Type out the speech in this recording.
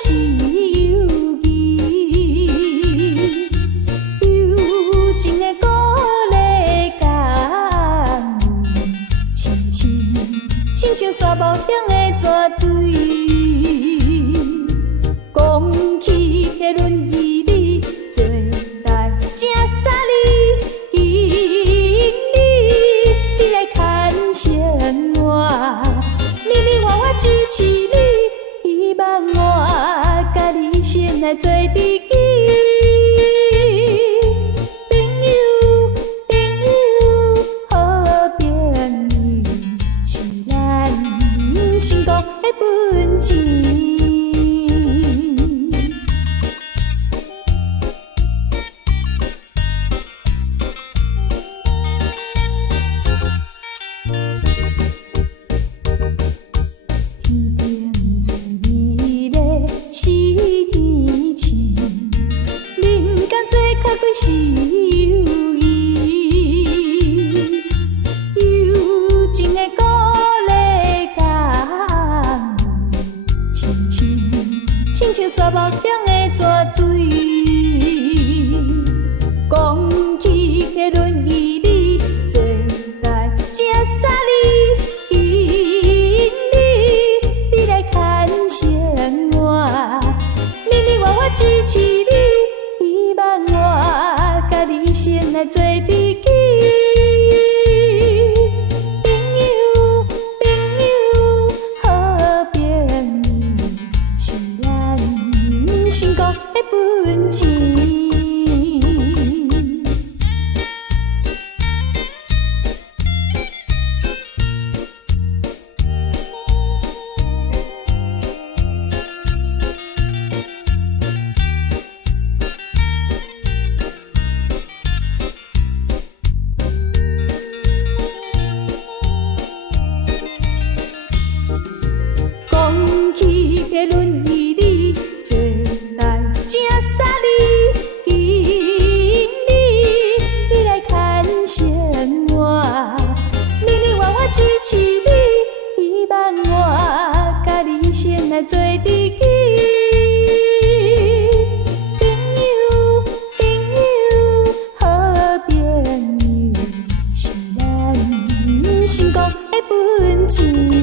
是友谊，友情的鼓励感，亲像沙漠中的泉水，讲起迄轮依你做代正傻你，今你来牵绳我，你你我我支持你，希望我甲你先来做知己。本钱，天顶做美丽是天星，人间做较贵是友谊，友情的鼓励感。亲像沙漠中的泉水，讲起迄轮依你做代正傻你，今你来牵绳我，你你我我支持你，希望我甲你先来做知己。成功的本钱。讲起迄轮依你做代正傻你，今你来牵绳我，你你我我支持你，希望我甲你先来做知己。朋友，好朋友是咱成功的本钱。